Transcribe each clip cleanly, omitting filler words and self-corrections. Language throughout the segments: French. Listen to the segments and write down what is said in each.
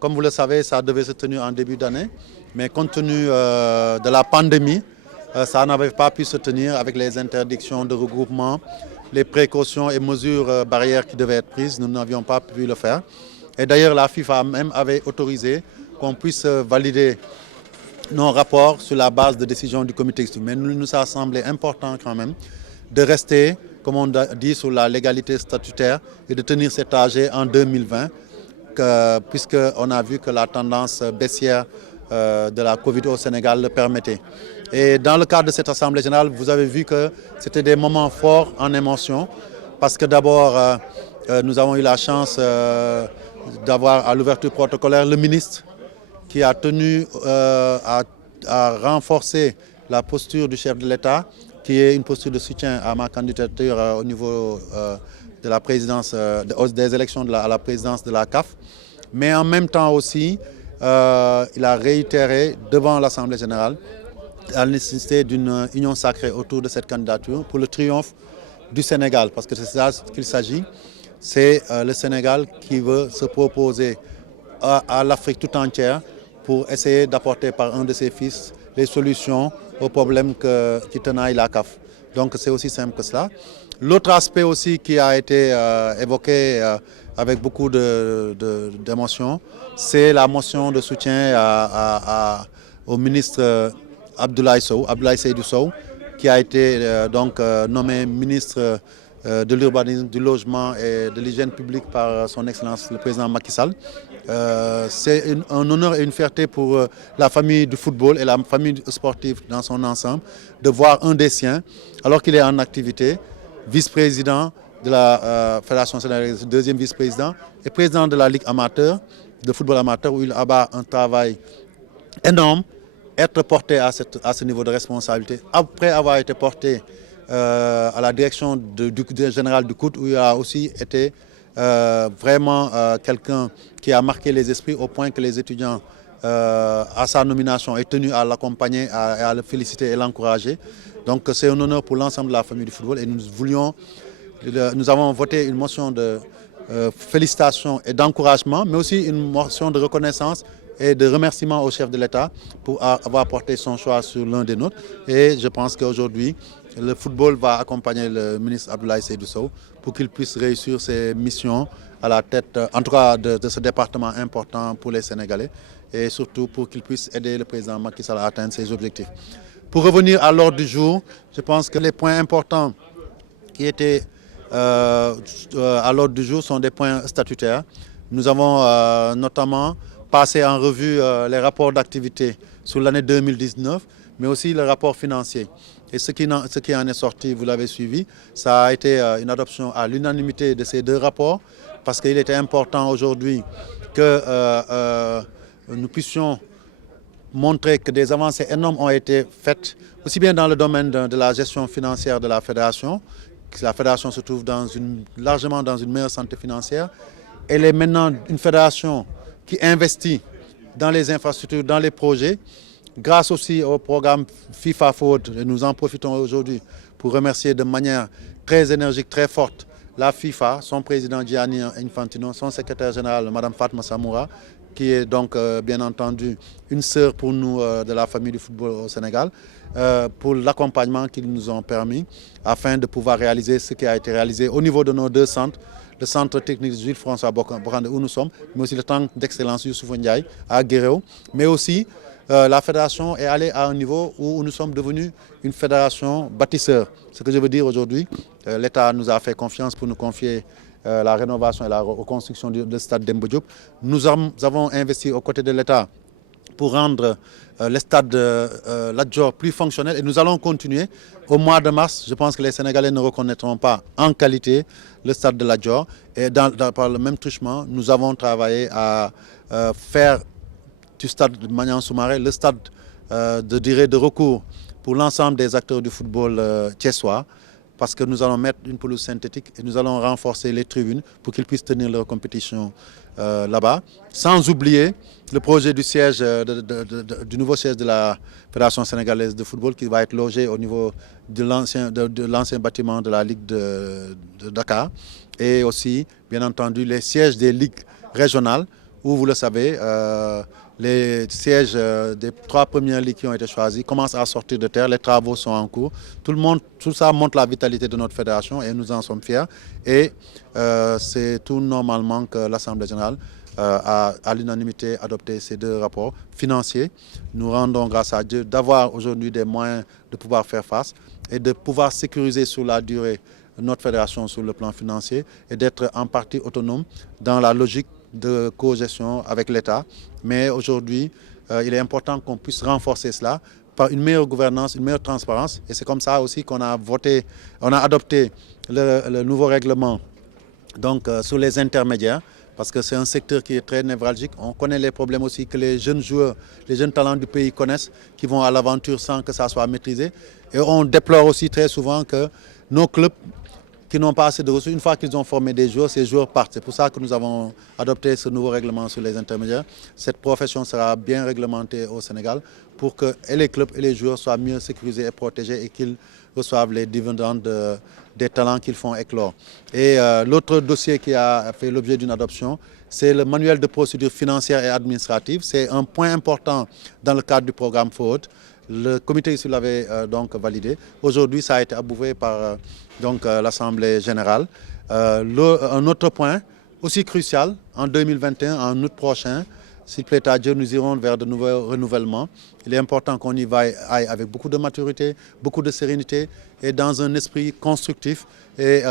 Comme vous le savez, ça devait se tenir en début d'année, mais compte tenu de la pandémie, ça n'avait pas pu se tenir avec les interdictions de regroupement, les précautions et mesures barrières qui devaient être prises. Nous n'avions pas pu le faire. Et d'ailleurs, la FIFA même avait autorisé qu'on puisse valider nos rapports sur la base de décisions du comité exécutif. Mais nous a semblé important quand même de rester, comme on dit, sur la légalité statutaire et de tenir cet AG en 2020, puisqu'on a vu que la tendance baissière de la Covid au Sénégal le permettait. Et dans le cadre de cette Assemblée générale, vous avez vu que c'était des moments forts en émotion, parce que d'abord, nous avons eu la chance d'avoir à l'ouverture protocolaire le ministre qui a tenu à renforcer la posture du chef de l'État, qui est une posture de soutien à ma candidature au niveau de la présidence, des élections à la présidence de la CAF. Mais en même temps aussi, il a réitéré devant l'Assemblée générale la nécessité d'une union sacrée autour de cette candidature pour le triomphe du Sénégal. Parce que c'est ça qu'il s'agit. C'est le Sénégal qui veut se proposer à l'Afrique tout entière pour essayer d'apporter par un de ses fils les solutions aux problèmes qui tenaillent la CAF. Donc c'est aussi simple que cela. L'autre aspect aussi qui a été évoqué avec beaucoup d'émotion, c'est la motion de soutien au ministre Abdoulaye Seydou Sow, qui a été nommé ministre de l'urbanisme, du logement et de l'hygiène publique par son Excellence le président Macky Sall. C'est un honneur et une fierté pour la famille du football et la famille sportive dans son ensemble de voir un des siens, alors qu'il est en activité, vice-président de la Fédération sénégalaise, deuxième vice-président et président de la Ligue amateur, de football amateur, où il abat un travail énorme, être porté à ce niveau de responsabilité, après avoir été porté à la direction du général du COUD, où il a aussi été vraiment quelqu'un qui a marqué les esprits au point que les étudiants, à sa nomination, est tenu à l'accompagner, à le féliciter et l'encourager. Donc c'est un honneur pour l'ensemble de la famille du football et nous avons voté une motion de félicitations et d'encouragement, mais aussi une motion de reconnaissance et de remerciement au chef de l'État pour avoir porté son choix sur l'un des nôtres. Et je pense qu'aujourd'hui, le football va accompagner le ministre Abdoulaye Seydou Sow pour qu'il puisse réussir ses missions à la tête, en tout cas, de ce département important pour les Sénégalais et surtout pour qu'il puisse aider le président Macky Sall à atteindre ses objectifs. Pour revenir à l'ordre du jour, je pense que les points importants qui étaient à l'ordre du jour sont des points statutaires. Nous avons notamment passé en revue les rapports d'activité sur l'année 2019, mais aussi le rapport financier. Et ce qui en est sorti, vous l'avez suivi, ça a été une adoption à l'unanimité de ces deux rapports, parce qu'il était important aujourd'hui que nous puissions montrer que des avancées énormes ont été faites, aussi bien dans le domaine de la gestion financière de la fédération, que la fédération se trouve largement dans une meilleure santé financière. Elle est maintenant une fédération qui investit dans les infrastructures, dans les projets, grâce aussi au programme FIFA Forward. Et nous en profitons aujourd'hui pour remercier de manière très énergique, très forte, la FIFA, son président Gianni Infantino, son secrétaire général, Mme Fatma Samoura, qui est donc bien entendu une sœur pour nous de la famille du football au Sénégal, pour l'accompagnement qu'ils nous ont permis afin de pouvoir réaliser ce qui a été réalisé au niveau de nos deux centres, le centre technique Jules François Bocandé où nous sommes, mais aussi le centre d'excellence Youssouf Ndiaye à Guéréo, mais aussi la fédération est allée à un niveau où nous sommes devenus une fédération bâtisseur. Ce que je veux dire aujourd'hui, l'État nous a fait confiance pour nous confier la rénovation et la reconstruction du stade Demba Diop. Nous avons investi aux côtés de l'État pour rendre le stade Lat Dior plus fonctionnel et nous allons continuer. Au mois de mars, je pense que les Sénégalais ne reconnaîtront pas en qualité le stade de Lat Dior. Et par le même truchement, nous avons travaillé à faire du stade de Maniang Soumaré le stade de recours pour l'ensemble des acteurs du football thiessois, parce que nous allons mettre une pelouse synthétique et nous allons renforcer les tribunes pour qu'ils puissent tenir leur compétition là-bas. Sans oublier le projet du siège, du nouveau siège de la Fédération sénégalaise de football qui va être logé au niveau de l'ancien bâtiment de la Ligue de Dakar. Et aussi, bien entendu, les sièges des ligues régionales où, vous le savez, les sièges des 3 premières ligues qui ont été choisis commencent à sortir de terre, les travaux sont en cours. Tout ça montre la vitalité de notre fédération et nous en sommes fiers. Et c'est tout normalement que l'Assemblée générale a à l'unanimité adopté ces 2 rapports financiers. Nous rendons grâce à Dieu d'avoir aujourd'hui des moyens de pouvoir faire face et de pouvoir sécuriser sur la durée notre fédération sur le plan financier et d'être en partie autonome dans la logique de co-gestion avec l'État. Mais aujourd'hui, il est important qu'on puisse renforcer cela par une meilleure gouvernance, une meilleure transparence. Et c'est comme ça aussi qu'on a adopté le nouveau règlement donc, sur les intermédiaires, parce que c'est un secteur qui est très névralgique. On connaît les problèmes aussi que les jeunes joueurs, les jeunes talents du pays connaissent, qui vont à l'aventure sans que ça soit maîtrisé. Et on déplore aussi très souvent que nos clubs qui n'ont pas assez de ressources, une fois qu'ils ont formé des joueurs, ces joueurs partent. C'est pour ça que nous avons adopté ce nouveau règlement sur les intermédiaires. Cette profession sera bien réglementée au Sénégal pour que et les clubs et les joueurs soient mieux sécurisés et protégés et qu'ils reçoivent les dividendes des talents qu'ils font éclore. Et l'autre dossier qui a fait l'objet d'une adoption, c'est le manuel de procédure financière et administrative. C'est un point important dans le cadre du programme Forward. Le comité ici l'avait donc validé. Aujourd'hui, ça a été approuvé par l'Assemblée générale. Un autre point aussi crucial, en 2021, en août prochain, s'il plaît à Dieu, nous irons vers de nouveaux renouvellements. Il est important qu'on y aille avec beaucoup de maturité, beaucoup de sérénité et dans un esprit constructif. Et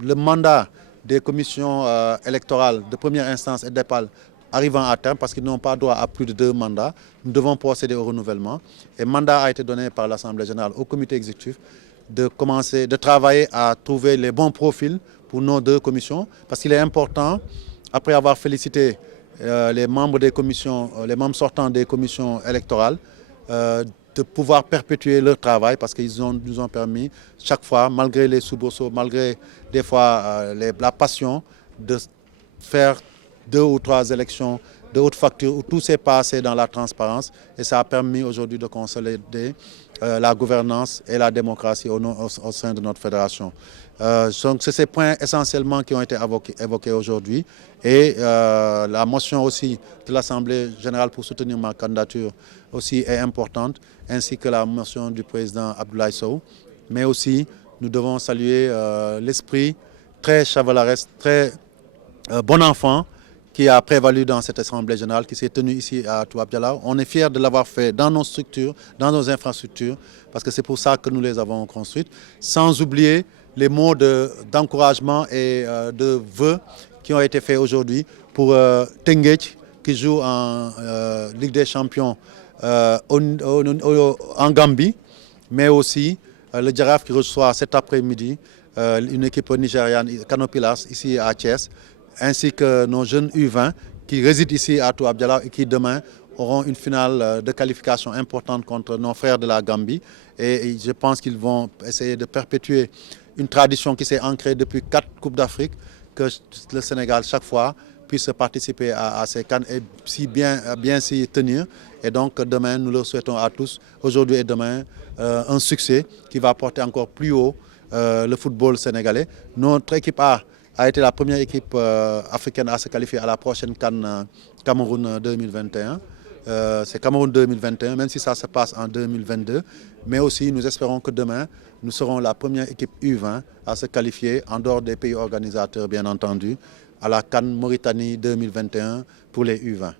le mandat des commissions électorales de première instance et d'EPAL arrivant à terme, parce qu'ils n'ont pas droit à plus de 2 mandats, nous devons procéder au renouvellement. Et mandat a été donné par l'Assemblée générale au comité exécutif de travailler à trouver les bons profils pour nos 2 commissions, parce qu'il est important, après avoir félicité les membres des commissions, les membres sortants des commissions électorales, de pouvoir perpétuer leur travail, parce qu'ils nous ont permis chaque fois, malgré les soubresauts, malgré des fois la passion, de faire 2 ou 3 élections de haute facture où tout s'est passé dans la transparence, et ça a permis aujourd'hui de consolider la gouvernance et la démocratie au sein de notre fédération. Donc c'est ces points essentiellement qui ont été évoqués aujourd'hui, et la motion aussi de l'Assemblée générale pour soutenir ma candidature aussi est importante, ainsi que la motion du président Abdoulaye Sow. Mais aussi, nous devons saluer l'esprit très chevaleresque, très bon enfant qui a prévalu dans cette Assemblée générale, qui s'est tenue ici à Toubab Dialaw. On est fiers de l'avoir fait dans nos structures, dans nos infrastructures, parce que c'est pour ça que nous les avons construites, sans oublier les mots d'encouragement et de vœux qui ont été faits aujourd'hui pour Teungueth, qui joue en Ligue des Champions en Gambie, mais aussi le Jaraaf qui reçoit cet après-midi une équipe nigériane, Canopilas, ici à Thiès, ainsi que nos jeunes U20 qui résident ici à Toubab Dialaw et qui demain auront une finale de qualification importante contre nos frères de la Gambie. Et je pense qu'ils vont essayer de perpétuer une tradition qui s'est ancrée depuis 4 Coupes d'Afrique, que le Sénégal, chaque fois, puisse participer à ces CAN et bien s'y tenir. Et donc demain, nous leur souhaitons à tous, aujourd'hui et demain, un succès qui va porter encore plus haut le football sénégalais. Notre équipe a été la première équipe africaine à se qualifier à la prochaine CAN Cameroun 2021. C'est Cameroun 2021, même si ça se passe en 2022. Mais aussi, nous espérons que demain, nous serons la première équipe U20 à se qualifier, en dehors des pays organisateurs, bien entendu, à la CAN Mauritanie 2021 pour les U20.